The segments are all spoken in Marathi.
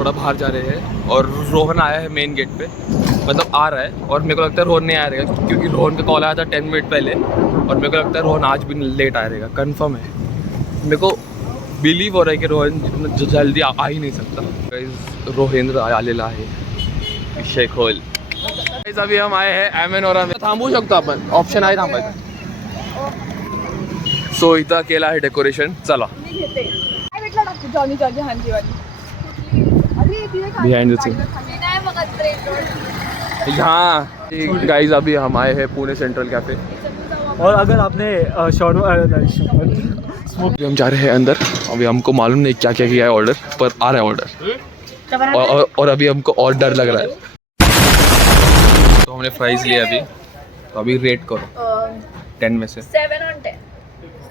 थोड़ा बाहर जा रहे हैं और रोहन आया है मेन गेट पे, मतलब आ रहा है। और मेरे को लगता है रोहन नहीं आ रहेगा क्योंकि रोहन का कॉल आया था 10 मिनट पहले, और मेरे को लगता है रोहन आज भी लेट आ रहेगा, कंफर्म है। मेरे को बिलीव हो रहा है की रोहन जल्दी आ ही नहीं सकता। गाइस रोहेंद्र आलेला आहे, विषय खोल। गाइस अभी हम आए हैं एमेनोरा में, थांबू शकतो आपण, ऑप्शन आहे थांबायचं। सो इथं केलं आहे डेकोरेशन, चला बिहाइंड द सीन। हाँ गाइस अभी हम आए हैं पुणे सेंट्रल कैफे, और अगर आपने अभी हम जा रहे हैं अंदर। अभी हमको मालूम नहीं क्या क्या किया है ऑर्डर, पर आ रहा है ऑर्डर, और अभी हमको और डर लग रहा है। तो हमने फ्राइज लिया अभी, तो अभी रेट करो 10 में से। 7 on 10.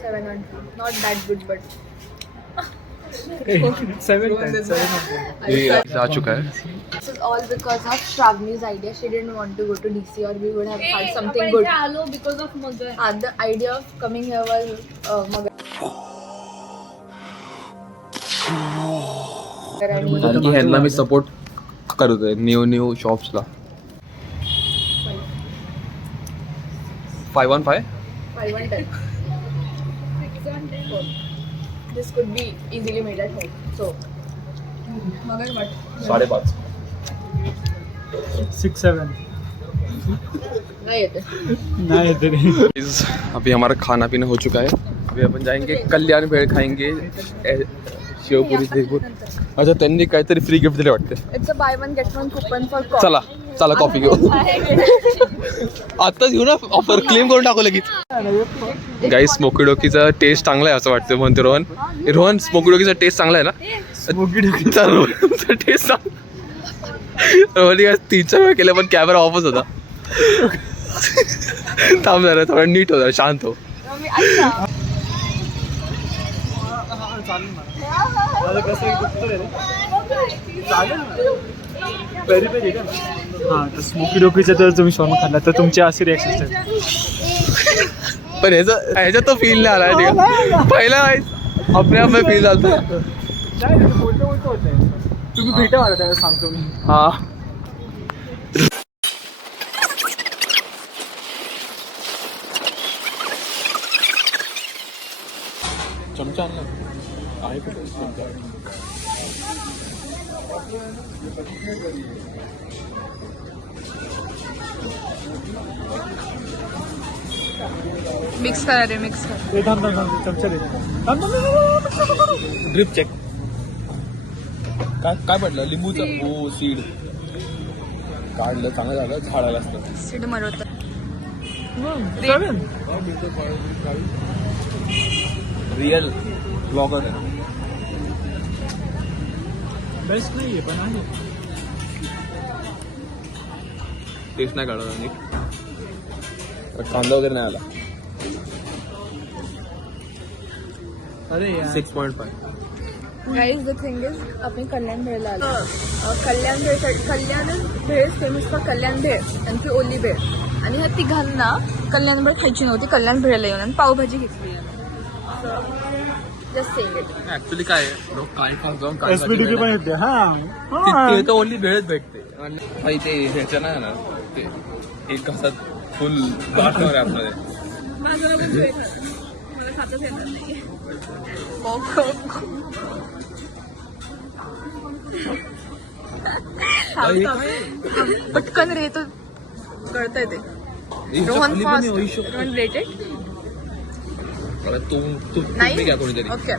7 on 10. Not that good, but 7 आ चुका है। this is all because of Shravani's idea. She didn't want to go to DC, or we would have had something good. Hello, because of Magar. The idea of coming here was Magar. आणखी ह्यांना मी सपोर्ट करतोय new शॉप्सला। 5 on 5 5 on 10. 6 on 10. This could be easily made at home. So, Magar what? 5.5 6-7 नहीं येते. नहीं इतनी। अभी हमारा खाना पीना हो चुका है। अभी अपन जाएंगे कल्याण भेळ खाएंगे, शिवपुरी देखो। अच्छा त्यांनी काहीतरी फ्री गिफ्ट दिले वाटते। It's a buy one get one coupon for coffee. चला चला कॉफी घेऊ, आत्ताच घेऊ ना, ऑफर क्लेम करून टाकू लगेच। गाईस स्मोकी डोकीचा टेस्ट चांगला आहे असं वाटतं, म्हणते रोहन। रोहन स्मोकी डोकीचा टेस्ट चांगला आहे ना? स्मोकी डोकीचा रोहनचा टेस्ट रोहन 3-4 वेळा केलं पण कॅमेरा ऑफच होता। थांब जरा, थोडा नीट हो, जरा शांत हो। हां तर स्मोकी डोकीचा जर तुम्ही शॉर्मा खाल्ला तर तुमची अशी रिॲक्शन असते। पण ह्याच्यात तो फील नाही आला, ठीक आहे? पहिला अपने आप में फील झालं। तुम्ही भेटा मला त्यावेळेस सांगतो मी। हा चमचा आणला आहे कुठे चमचा? मिक्स करा रे, मिक्स कर. ते थांब चमचा दे। ड्रिप चेक काय पडलं? लिंबूचं हो सीड काढलं, चांगलं झालं, झाडाला असतं सीड मरवत. रिअल ब्लॉगर आहे, बेस्ट नाही आहे पण आहे। टेस्ट नाही काढत आणि कांदा वगैरे नाही आला। अरे यार 6.5 गाइस द थिंग इज अपनी कल्याण भेळ आलो. कल्याण भेळ फेमस फॉर कल्याण भेळ आणि ती ओली भेळ, आणि ह्या तिघांना कल्याण भेळ खायची नव्हती, कल्याण भेळला येऊन आणि पावभाजी घेतली. Just saying it. ऍक्च्युली काय आहे, लोक काय खातो एसपीडीपी पण येते। ते तर ओनली भेळच भेटते आणि भाई ते ह्याच्या नाही ना, ते एक घासात फुल गाठणार आहे आतमध्ये। मला खातच येणार नाही. पटकन रे, तो कळतंय ते. रोहन फास्ट, रोहन रेटेड नाही. कोणीतरी ओके,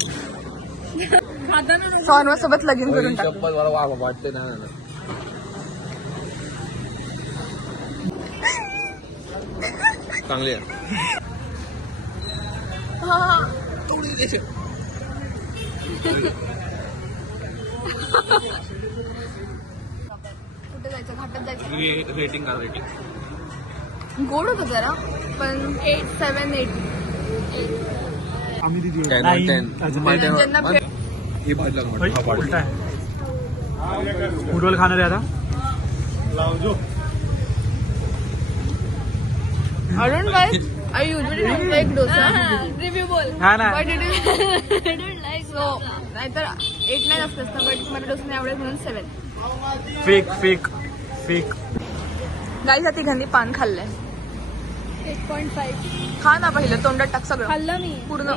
शॉर्मा सोबत लगीन करून टाक. चप्पल मला वाटते ना चांगली आहे। कुठे जायचं? घाटात जायचं. रेटिंग का रेटिंग? गोड होतं जरा, पण 8, 7, 8. आम्ही दिदी 10 on 10 ज्यांना भेळ ही भाजला उलटा आहे। फुटबॉल खाणार आहे आता। अरुण भाई, I usually don't like dosa. Review bol. हा ना Why did you? I don't like So, नाहीतर 8-9 असतं बट मला डोसा नाही आवडत म्हणून 7. Fake fake fake. गाईस आता तिघांनी पान खाल्लंय. 8.5. खा ना पहिलं, तोंडात टाक सगळं. खाल्लं मी पूर्ण.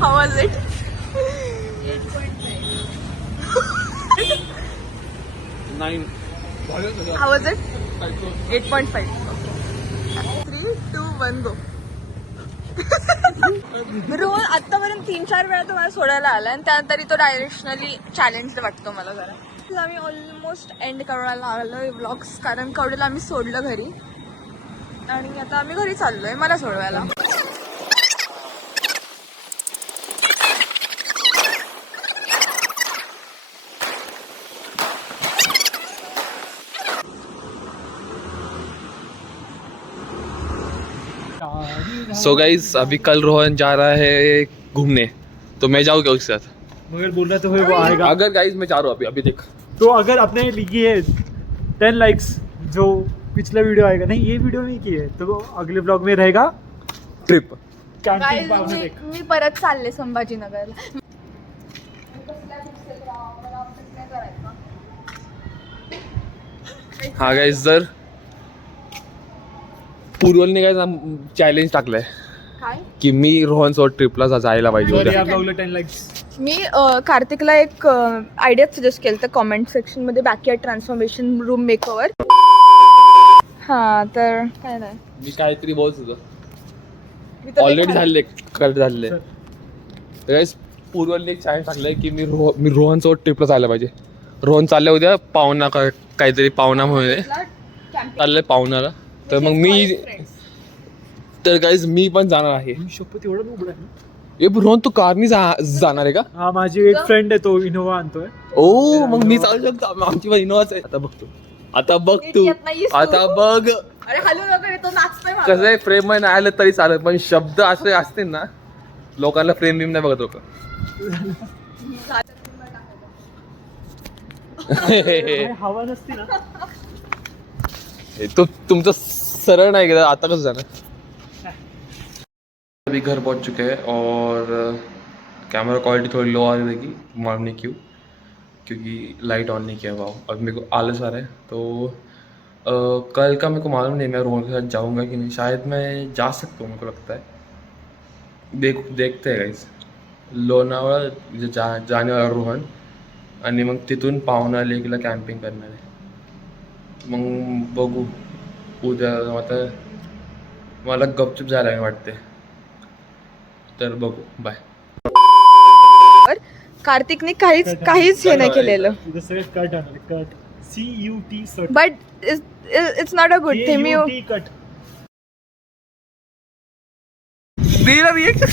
How was it? 9. How was it? 8.5. 3, 2, 1 go. Rohan आतापर्यंत 3-4 वेळा तुम्हाला सोडायला आला आणि त्यानंतर तो डायरेक्शनली चॅलेंज वाटतो मला जरा. आम्ही ऑलमोस्ट एंड करायला आलोय व्लॉग्स, कारण कवडेला आम्ही सोडलं घरी आणि आता आम्ही घरी चाललोय मला सोडवायला. सो गाइस अभी कल रोहन जा रहा है घूमने, तो मैं जाऊँ क्या उसके साथ? मगर बोल रहा तो है वो आएगा. अगर गाइस मैं जा रहा हूँ अभी देख. तो अगर आपने लिखी है 10 लाइक्स, जो पिछला वीडियो आएगा, नहीं ये वीडियो नहीं की है, तो अगले ब्लॉग में रहेगा ट्रिप. कैंपिंग पावना देख. मी परत चालले संभाजीनगरला. हा गाइस जर पूर्वलने काय चॅलेंज टाकलंय काय की मी रोहन सोबत ट्रिपला जायला पाहिजे सॉरी उद्या. आप लोगों 10 लाइक्स. मी कार्तिकला एक आयडिया सजेस्ट केलं तर कमेंट सेक्शन मध्ये, बॅकयार्ड ट्रान्सफॉर्मेशन रूम मेकओव्हर. हा तर काय नाही, मी काहीतरी बोलत होतो. ऑलरेडी झाले कट झालेले. तर गाइस पूर्वलने एक चॅलेंज टाकलंय की मी रोहन सोबत ट्रिपला जायला पाहिजे. रोहन चाललंय उद्या पाहुणा काहीतरी पाहुणा म्हणून चाललंय पाहुणाला. तर मग मी तर गाइस मी पण जाणार आहे. शपथ एवढं उघड आहे. ए रोहन तू कारनी जाणार आहे का? हा माझी एक फ्रेंड आहे, तो इनोवा आणतोय. ओ मग मी चालू शकतो. आमची पण इनोवाच आहे. आता बघ तू आता बघ अरे हलू नको, तो नाचतोय कसं आहे, फ्रेम नाही आलं तरी चालेल, पण शब्द असे असतील ना, लोकांना फ्रेम बिम नाही बघत लोक. हवा नसती ना. तो तुमचं सरळ नाही गेलं, आता कसं जाणार. अभी घर पहुंच चुके हैं और कैमरा क्वालिटी थोड़ी लो आ रही रहेगी, मालूम नहीं क्योंकि लाइट ऑन नहीं किया हुआ. अब मेरे को आलस आ रहा है, तो कल का मेरे को मालूम नहीं मैं रोहन के साथ जाऊंगा कि नहीं. शायद मैं जा सकता हूँ, मेरे को लगता है. देखते हैं गाइस. लोणावळा जाने वाला रोहन आणि मग तिथून पावना लेकला कॅम्पिंग करणार आहे. मग बघू उद्या. आता मला गपचूप जायला वाटते, तर बघू. बाय. कार्तिकने काहीच हे नाही केलेलं. तुझं सगळं कट आणलं. Cut CUT. But it's not a good thing. You cut they react